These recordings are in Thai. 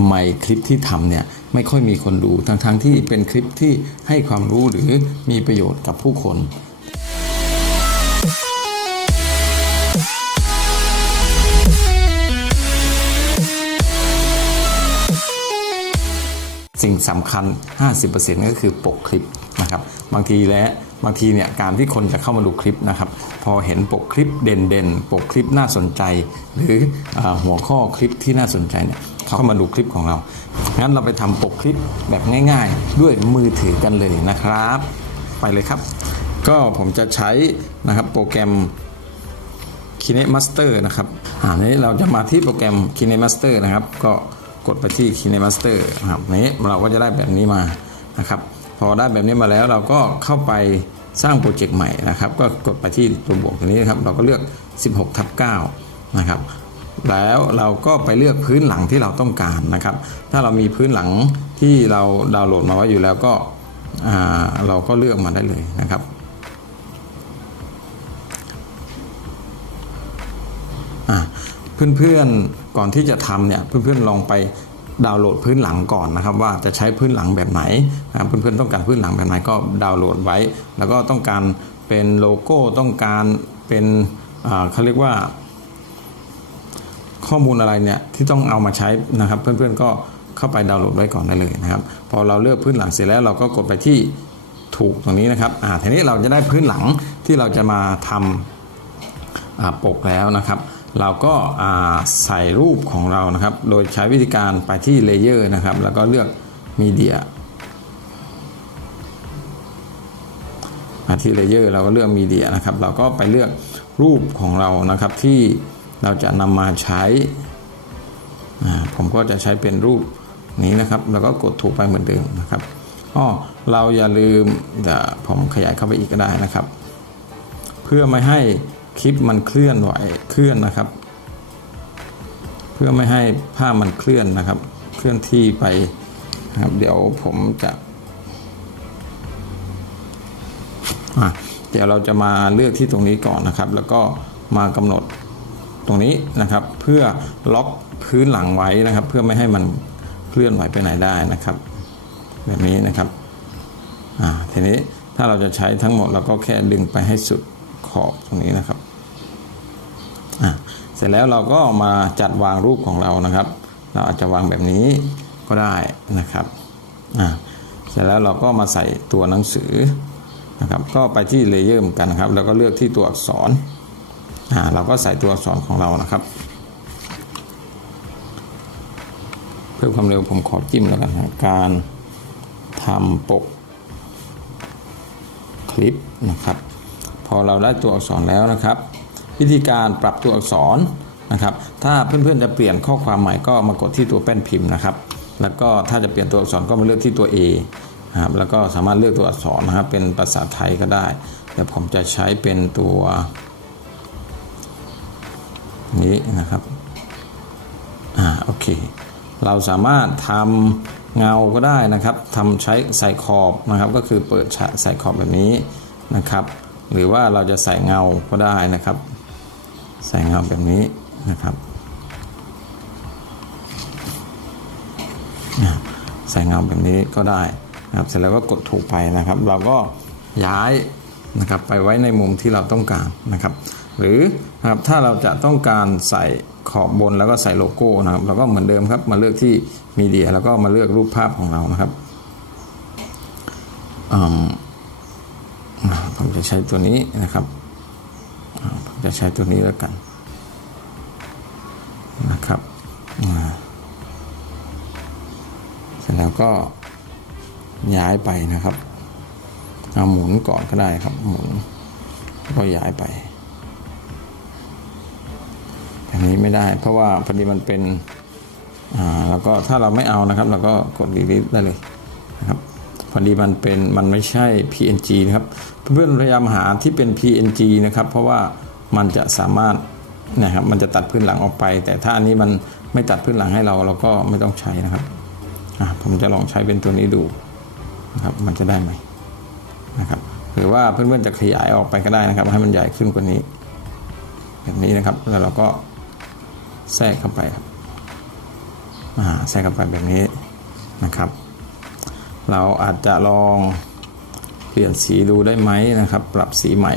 ำไมคลิปที่ทำเนี่ยไม่ค่อยมีคนดูทั้งๆทที่เป็นคลิปที่ให้ความรู้หรือมีประโยชน์กับผู้คนสิ่งสำคัญ 50%ก็คือปกคลิป นะครับบางทีและบางทีเนี่ยการที่คนจะเข้ามาดูคลิปนะครับ พอเห็นปกคลิปเด่นๆ ปกคลิปน่าสนใจ หรืออหัวข้อคลิปที่น่าสนใจเนี่ยเขาเข้ามาดูคลิปของเรา งั้นเราไปทำปกคลิปแบบง่าย ๆ ด้วยมือถือกันเลยนะครับ ไปเลยครับ ก็ผมจะใช้นะครับโปรแกรม KineMaster นะครับอันนี้เราจะมาที่โปรแกรม KineMaster นะครับ ก็กดไปที่ KineMaster นะครับนี้เราก็จะได้แบบนี้มานะครับ พอได้แบบนี้มาแล้วเราก็เข้าไปสร้างโปรเจกต์ใหม่นะครับ ก็กดไปที่ตัวบวกตรงนี้นะครับ เราก็เลือก 16ทับ9นะครับ แล้วเราก็ไปเลือกพื้นหลังที่เราต้องการนะครับ ถ้าเรามีพื้นหลังที่เราดาวน์โหลดมาไว้อยู่แล้วก็เราก็เลือกมาได้เลยนะครับเพื่อนๆก่อนที่จะทำเนี่ยเพื่อนๆลองไป ดาวน์โหลดพื้นหลังก่อนนะครับ ว่าจะใช้พื้นหลังแบบไหนนะเพื่อนๆต้องการพื้นหลังแบบไหนก็ดาวน์โหลดไว้ แล้วก็ต้องการเป็นโลโก้ต้องการเป็นเขาเรียกว่า ข้อมูลอะไรเนี่ยที่ต้องเอามาใช้นะครับ เพื่อนๆก็เข้าไปดาวน์โหลดไว้ก่อนได้เลยนะครับ พอเราเลือกพื้นหลังเสร็จแล้วเราก็กดไปที่ถูกตรงนี้นะครับอ่าทีนี้เราจะได้พื้นหลังที่เราจะมาทำปกแล้วนะครับ เราก็าใส่รูปของเรานะครับ โดยใช้วิธีการไปที่เลเยอร์นะครับ แล้วก็เลือกมีเดียมาที่เลเยอร์เราก็เลือกมีเดียนะครับ เราก็ไปเลือกรูปของเรานะครับที่เราจะนำมาใช้ ผมก็จะใช้เป็นรูปนี้นะครับ แล้วก็กดถูกไปเหมือนเดิมนะครับอ้อเราอย่าลืมเดี๋ยวผมขยายเข้าไปอีกก็ได้นะครับ เพื่อไม่ให้ คลิปมันเคลื่อนไหวเคลื่อนนะครับ เพื่อไม่ให้ภาพมันเคลื่อนนะครับ เคลื่อนที่ไปครับเดี๋ยวผมจะเดี๋ยวเราจะมาเลือกที่ตรงนี้ก่อนนะครับ แล้วก็มากำหนดตรงนี้นะครับ เพื่อล็อกพื้นหลังไว้นะครับ เพื่อไม่ให้มันเคลื่อนไหวไปไหนได้นะครับ แบบนี้นะครับอ่าทีนี้ถ้าเราจะใช้ทั้งหมดเราก็แค่ดึงไปให้สุดขอบตรงนี้นะครับ สร็จแล้วเราก็มาจัดวางรูปของเรานะครับ เราอาจจะวางแบบนี้ก็ได้นะครับอ่าเสร็จแล้วเราก็มาใส่ตัวหนังสือนะครับ ก็ไปที่เลเยอร์เหมือนกันนะครับ แล้วก็เลือกที่ตัวอักษรอ่าเราก็ใส่ตัวอักษรของเรานะครับ เพื่อความเร็วผมขอจิ้มแล้วกันนะการทำปกคลิปนะครับ พอเราได้ตัวอักษรแล้วนะครับ วิธีการปรับตัวอักษรนะครับ ถ้าเพื่อนๆจะเปลี่ยนข้อความใหม่ก็มากดที่ตัวแป้นพิมพ์นะครับ แล้วก็ถ้าจะเปลี่ยนตัวอักษรก็มาเลือกที่ตัว A นะครับแล้วก็สามารถเลือกตัวอักษรนะครับเป็นภาษาไทยก็ได้ แต่ผมจะใช้เป็นตัวนี้นะครับอ่าโอเค เราสามารถทำเงาก็ได้นะครับทำใช้ใส่ขอบนะครับ ก็คือเปิดใส่ขอบแบบนี้นะครับ หรือว่าเราจะใส่เงาก็ได้นะครับ ใส่เงาแบบนี้นะครับอะใส่เงาแบบนี้ก็ได้นะครับเสร็จแล้วก็กดถูกไปนะครับ เราก็ย้ายนะครับไปไว้ในมุมที่เราต้องการนะครับ หรือนะครับถ้าเราจะต้องการใส่ขอบบนแล้วก็ใส่โลโก้นะครับ เราก็เหมือนเดิมครับมาเลือกที่มีเดียแล้วก็มาเลือกรูปภาพของเรานะครับผมจะใช้ตัวนี้นะครับ ผ จะใช้ตัวนี้แล้วกันนะครับเสร็จแล้วก็ย้ายไปนะครับเอาหมุนก่อนก็ได้ครับ หมุนก็ย้ายไปแบบนี้ไม่ได้ เพราะว่าพอดีมันเป็นอ่าแล้วก็ถ้าเราไม่เอานะครับ เราก็กด delete ได้เลยนะครับพอดีมันเป็นมันไม่ใช่ PNG นะครับ เพื่อนๆพยายามหาที่เป็น PNG นะครับ เพราะว่า มันจะสามารถนะครับมันจะตัดพื้นหลังออกไป แต่ถ้าอันนี้มันไม่ตัดพื้นหลังให้เราเราก็ไม่ต้องใช้นะครับผมจะลองใช้เป็นตัวนี้ดูนะครับมันจะได้ไหมนะครับหรือว่าเพื่อนๆจะขยายออกไปก็ได้นะครับ ให้มันใหญ่ขึ้นกว่านี้แบบนี้นะครับแล้วเราก็แทรกเข้าไปครับอ่าใส่เข้าไปแบบนี้นะครับ เราอาจจะลองเปลี่ยนสีดูได้ไหมนะครับ ปรับสีใหม่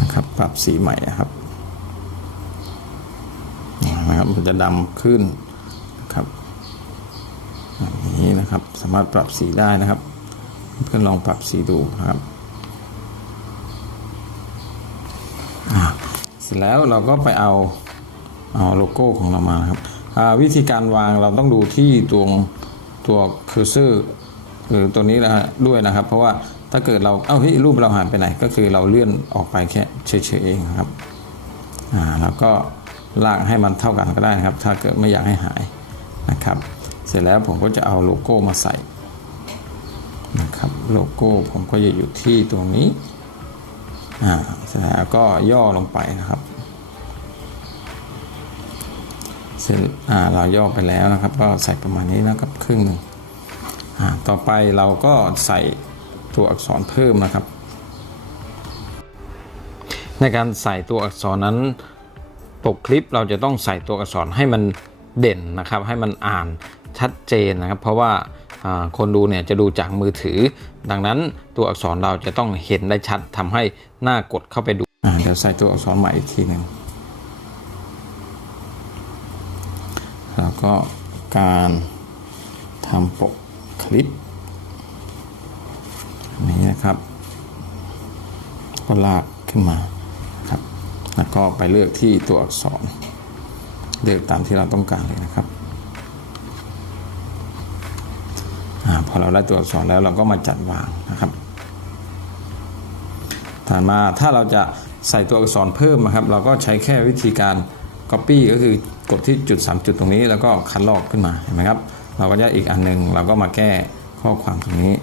นะครับปรับสีใหม่ครับนะครับมันจะดำขึ้นนะครับแบบนี้นะครับสามารถปรับสีได้นะครับ เพื่อนลองปรับสีดูนะครับเสร็จแล้วเราก็ไปเอาเอาโลโก้ของเรามาครับวิธีการวางเราต้องดูที่ตัวตัวเคอร์เซอร์หรือตัวนี้นะฮะด้วยนะครับ เพราะว่า ถ้าเกิดเราเอ้าเฮ้ยรูปเราหายไปไหน ก็คือเราเลื่อนออกไปแค่เฉยๆเองครับอ่าแล้วก็ลากให้มันเท่ากันก็ได้นะครับ ถ้าเกิดไม่อยากให้หายนะครับ เสร็จแล้วผมก็จะเอาโลโก้มาใส่นะครับโลโก้ผมก็จะอยู่ที่ตรงนี้อ่าเสร็จแล้วก็ย่อลงไปนะครับเสร็จอ่าเราย่อไปแล้วนะครับ ก็ใส่ประมาณนี้นะครับครึ่งหนึ่งอ่าต่อไปเราก็ใส่ ตัวอักษรเพิ่มนะครับ ในการใส่ตัวอักษรนั้นปกคลิปเราจะต้องใส่ตัวอักษรให้มันเด่นนะครับ ให้มันอ่านชัดเจนนะครับ เพราะว่าคนดูเนี่ยจะดูจากมือถือ ดังนั้นตัวอักษรเราจะต้องเห็นได้ชัดทำให้หน้ากดเข้าไปดูเดี๋ยวใส่ตัวอักษรใหม่อีกทีหนึ่งแล้วก็การทำปกคลิป นี้นะครับ ก็ลากขึ้นมาครับ แล้วก็ไปเลือกที่ตัวอักษร เลือกตามที่เราต้องการเลยนะครับอพอเราได้ตัวอักษรแล้วเราก็มาจัดวางนะครับถัดมาถ้าเราจะใส่ตัวอักษรเพิ่มนะครับ เราก็ใช้แค่วิธีการ Copy ก็คือกดที่จุด 3 จุดตรงนี้ แล้วก็คัดลอกขึ้นมาเห็นไหมครับ เราก็จะอีกอันหนึงเราก็มาแก้ข้อความตรงนี้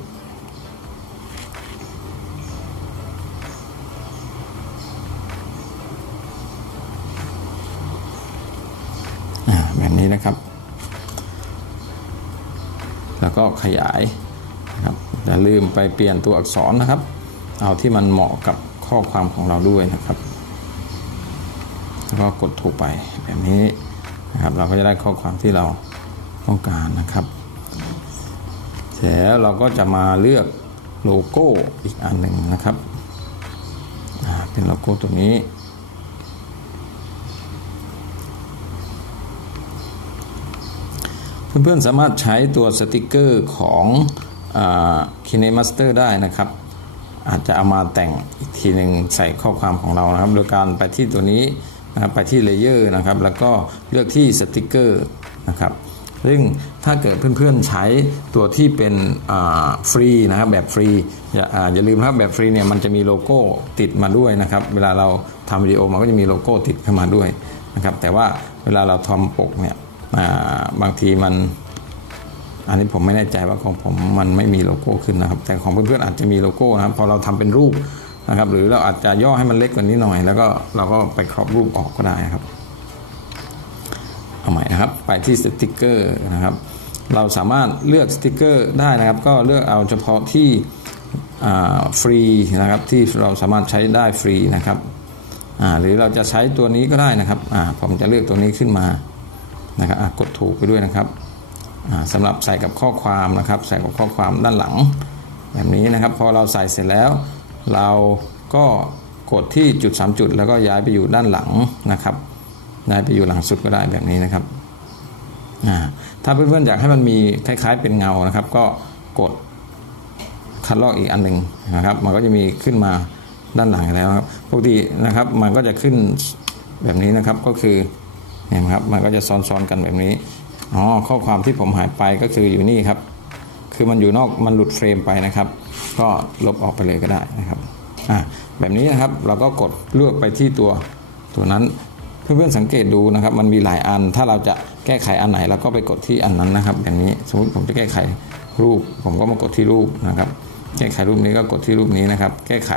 อ่าแบบนี้นะครับ แล้วก็ขยายนะครับอย่าลืมไปเปลี่ยนตัวอักษรนะครับ เอาที่มันเหมาะกับข้อความของเราด้วยนะครับ แล้วก็กดถูกไปแบบนี้นะครับเราก็จะได้ข้อความที่เราต้องการนะครับเสร็จแล้วเราก็จะมาเลือกโลโก้อีกอันหนึ่งนะครับเป็นโลโก้ตัวนี้ เพื่อนๆสามารถใช้ตัวสติกเกอร์ของคิน e มาสเตอร์ได้นะครับ อาจจะเอามาแต่งอีกทีหนึ่งใส่ข้อความของเรานะครับ โดยการไปที่ตัวนี้นะครับไปที่เลเยอร์นะครับ แล้วก็เลือกที่สติกเกอร์นะครับซึ่งถ้าเกิดเพื่อนๆใช้ตัวที่เป็นฟรีนะครับแบบฟรีอย่าอย่าลืมนะครับแบบฟรีเนี่ยมันจะมีโลโก้ติดมาด้วยนะครับ เวลาเราทำวิดีโอมันก็จะมีโลโก้ติดเข้ามาด้วยนะครับแต่ว่าเวลาเราทำปกเนี่ย บางทีมัน อันนี้ผมไม่แน่ใจว่าของผมมันไม่มีโลโก้ขึ้นนะครับ แต่ของเพื่อนๆอาจจะมีโลโก้นะครับ พอเราทำเป็นรูปนะครับ หรือเราอาจจะย่อให้มันเล็กกว่านี้หน่อย แล้วก็เราก็ไปครอบรูปออกก็ได้ครับเอาใหม่นะครับ ไปที่สติกเกอร์นะครับ เราสามารถเลือกสติกเกอร์ได้นะครับ ก็เลือกเอาเฉพาะที่ฟรีนะครับที่เราสามารถใช้ได้ฟรีนะครับหรือเราจะใช้ตัวนี้ก็ได้นะครับผมจะเลือกตัวนี้ขึ้นมา นะครับกดถูกไปด้วยนะครับอ่าสำหรับใส่กับข้อความนะครับ ใส่กับข้อความด้านหลัง แบบนี้นะครับ พอเราใส่เสร็จแล้ว เราก็กดที่จุด 3 จุด แล้วก็ย้ายไปอยู่ด้านหลังนะครับย้ายไปอยู่หลังสุดก็ได้แบบนี้นะครับถ้าเพื่อนๆอยากให้มันมีคล้ายๆเป็นเงานะครับ ก็กดคัดลอกอีกอันหนึ่งนะครับ มันก็จะมีขึ้นมาด้านหลังแล้วครับปกตินะครับ มันก็จะขึ้นแบบนี้นะครับก็คือ เห็นไหมครับมันก็จะซ้อนๆกันแบบนี้อ๋อข้อความที่ผมหายไปก็คืออยู่นี่ครับ คือมันอยู่นอกมันหลุดเฟรมไปนะครับ ก็ลบออกไปเลยก็ได้นะครับอ่าแบบนี้นะครับเราก็กดเลือกไปที่ตัวตัวนั้นเพื่อนๆสังเกตดูนะครับ มันมีหลายอัน ถ้าเราจะแก้ไขอันไหนเราก็ไปกดที่อันนั้นนะครับแบบนี้สมมติผมจะแก้ไขรูป ผมก็มากดที่รูปนะครับ แก้ไขรูปนี้ก็กดที่รูปนี้นะครับ แก้ไข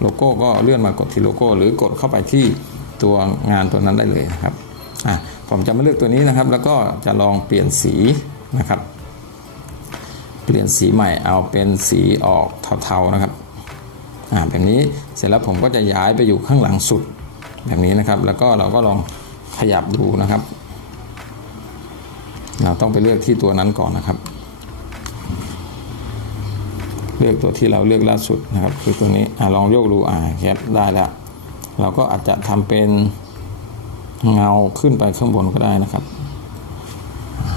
โลโก้ก็เลื่อนมากดที่โลโก้ หรือกดเข้าไปที่ตัวงานตัวนั้นได้เลยนะครับ อะผมจะมาเลือกตัวนี้นะครับ แล้วก็จะลองเปลี่ยนสีนะครับ เปลี่ยนสีใหม่เอาเป็นสีออกเทาๆนะครับอ่าแบบนี้เสร็จแล้วผมก็จะย้ายไปอยู่ข้างหลังสุดแบบนี้นะครับ แล้วก็เราก็ลองขยับดูนะครับเราต้องไปเลือกที่ตัวนั้นก่อนนะครับ เลือกตัวที่เราเลือกล่าสุดนะครับ คือตัวนี้อลองโยกดูอ่าแคปได้แล้วเราก็อาจจะทำเป็น เงาขึ้นไปข้างบนก็ได้นะครับ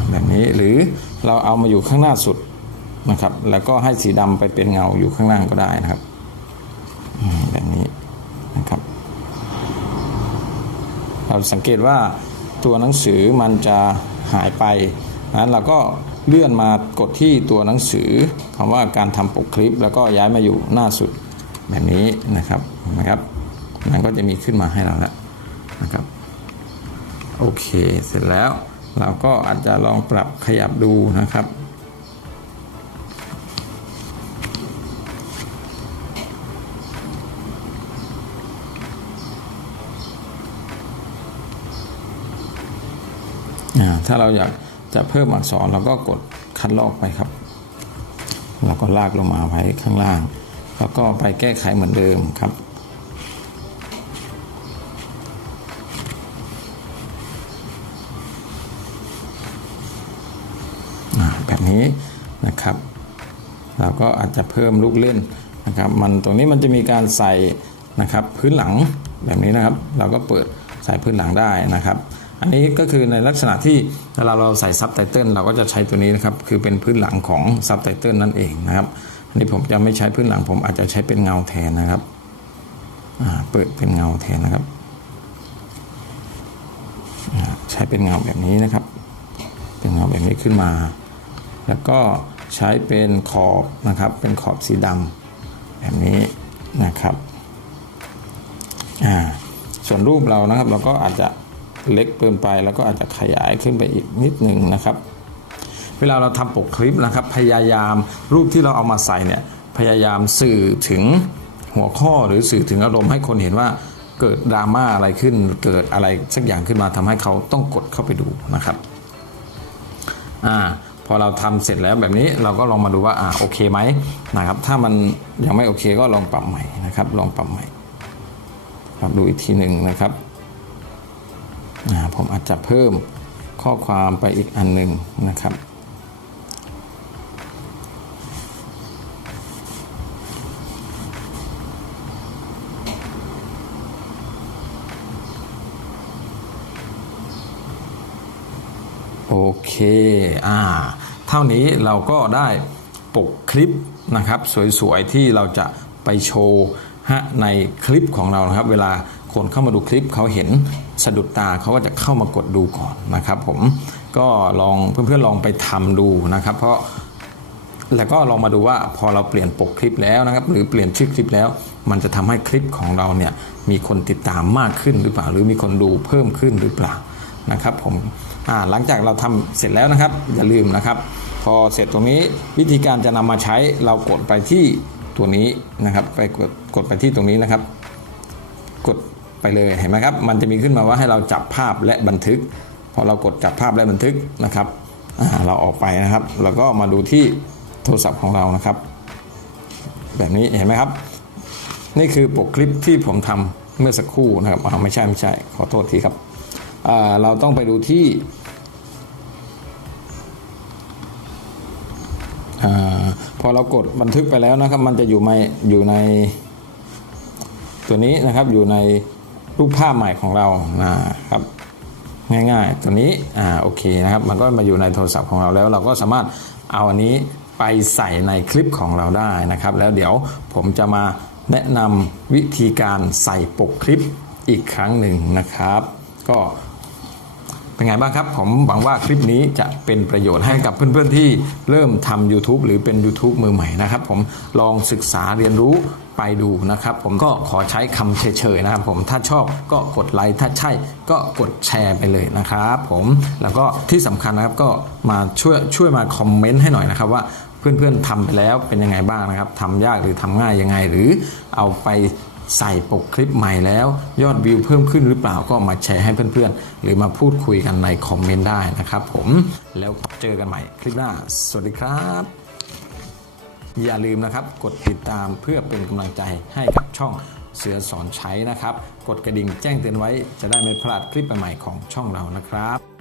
แบบนี้หรือเราเอามาอยู่ข้างหน้าสุดนะครับ แล้วก็ให้สีดำไปเป็นเงาอยู่ข้างล่างก็ได้นะครับแบบนี้นะครับ เราสังเกตว่าตัวหนังสือมันจะหายไปนั้นเราก็เลื่อนมากดที่ตัวหนังสือคำว่าการทำปกคลิป แล้วก็ย้ายมาอยู่หน้าสุดแบบนี้นะครับนะครับ มันก็จะมีขึ้นมาให้เราแล้วนะครับ โอเค เสร็จแล้วเราก็อาจจะลองปรับขยับดูนะครับถ้าเราอยากจะเพิ่มอักษรเราก็กดคัดลอกไปครับ เราก็ลากลงมาไว้ข้างล่าง แล้วก็ไปแก้ไขเหมือนเดิมครับ อ่า แบบนี้นะครับเราก็อาจจะเพิ่มลูกเล่นนะครับ มันตรงนี้มันจะมีการใส่นะครับพื้นหลังแบบนี้นะครับ เราก็เปิดใส่พื้นหลังได้นะครับ อันนี้ก็คือในลักษณะที่เวลาเราใส่ซับไตเติลเราก็จะใช้ตัวนี้นะครับ คือเป็นพื้นหลังของซับไตเติลนั่นเองนะครับ อันนี้ผมจะไม่ใช้พื้นหลังผมอาจจะใช้เป็นเงาแทนนะครับเปิดเป็นเงาแทนนะครับใช้เป็นเงาแบบนี้นะครับ เป็นเงาแบบนี้ขึ้นมา แล้วก็ใช้เป็นขอบนะครับ เป็นขอบสีดำแบบนี้นะครับอ่าส่วนรูปเรานะครับเราก็อาจจะเล็กเกินไปแล้วก็อาจจะขยายขึ้นไปอีกนิดหนึ่งนะครับ เวลาเราทำปกคลิปนะครับ พยายามรูปที่เราเอามาใส่เนี่ยพยายามสื่อถึงหัวข้อหรือสื่อถึงอารมณ์ให้คนเห็นว่าเกิดดราม่าอะไรขึ้น เกิดอะไรสักอย่างขึ้นมาทำให้เขาต้องกดเข้าไปดูนะครับอ่า พอเราทำเสร็จแล้วแบบนี้เราก็ลองมาดูว่าอ่าโอเคไหมนะครับ ถ้ามันยังไม่โอเคก็ลองปรับใหม่นะครับ ลองปรับใหม่ครับดูอีกทีหนึ่งนะครับผมอาจจะเพิ่มข้อความไปอีกอันหนึ่งนะครับ โอเคอ่าเท่านี้เราก็ได้ปกคลิปนะครับ สวยๆ ที่เราจะไปโชว์ฮะในคลิปของเรานะครับ เวลาคนเข้ามาดูคลิปเขาเห็นสะดุดตาเขาก็จะเข้ามากดดูก่อนนะครับ ผมก็ลองเพื่อนๆลองไปทำดูนะครับ เพราะแล้วก็ลองมาดูว่าพอเราเปลี่ยนปกคลิปแล้วนะครับ หรือเปลี่ยนชื่อคลิปแล้ว มันจะทำให้คลิปของเราเนี่ยมีคนติดตามมากขึ้นหรือเปล่า หรือมีคนดูเพิ่มขึ้นหรือเปล่า นะครับผมหลังจากเราทำเสร็จแล้วนะครับ อย่าลืมนะครับ พอเสร็จตรงนี้วิธีการจะนำมาใช้เรากดไปที่ตัวนี้นะครับ ไปกดกดไปที่ตรงนี้นะครับ กดไปเลยเห็นไหมครับ มันจะมีขึ้นมาว่าให้เราจับภาพและบันทึก พอเรากดจับภาพและบันทึกนะครับเราออกไปนะครับแล้วก็มาดูที่โทรศัพท์ของเรานะครับ แบบนี้เห็นไหมครับ นี่คือปกคลิปที่ผมทำเมื่อสักครู่นะครับไม่ใช่ไม่ใช่ขอโทษทีครับ เราต้องไปดูที่พอเรากดบันทึกไปแล้วนะครับ มันจะอยู่ในอยู่ใน ตัวนี้นะครับอยู่ในรูปภาพใหม่ของเรานะครับง่ายๆตัวนี้อ่าโอเคนะครับ มันก็มาอยู่ในโทรศัพท์ของเราแล้ว เราก็สามารถเอาอันนี้ไปใส่ในคลิปของเราได้นะครับ แล้วเดี๋ยวผมจะมาแนะนำวิธีการใส่ปกคลิปอีกครั้งหนึ่งนะครับ ก็ เป็นไงบ้างครับ ผมหวังว่าคลิปนี้จะเป็นประโยชน์ให้กับเพื่อนๆที่เริ่มทำ YouTube หรือเป็น YouTube มือใหม่นะครับ ผมลองศึกษาเรียนรู้ไปดูนะครับ ผมก็ขอใช้คำเฉยๆนะครับ ผมถ้าชอบก็กดไลค์ถ้าใช่ก็กดแชร์ไปเลยนะครับผมแล้วก็ที่สำคัญนะครับก็มาช่วยช่วยมาคอมเมนต์ให้หน่อยนะครับว่าเพื่อนๆทำไปแล้วเป็นยังไงบ้างนะครับทำยากหรือทำง่ายยังไงหรือเอาไป ใส่ปกคลิปใหม่แล้ว ยอดวิวเพิ่มขึ้นหรือเปล่าก็มาแชร์ให้เพื่อนๆ หรือมาพูดคุยกันในคอมเมนต์ได้นะครับ ผมแล้วเจอกันใหม่คลิปหน้า สวัสดีครับ อย่าลืมนะครับกดติดตามเพื่อเป็นกำลังใจให้กับช่องเสือสอนใช้นะครับ กดกระดิ่งแจ้งเตือนไว้จะได้ไม่พลาดคลิปใหม่ๆของช่องเรานะครับ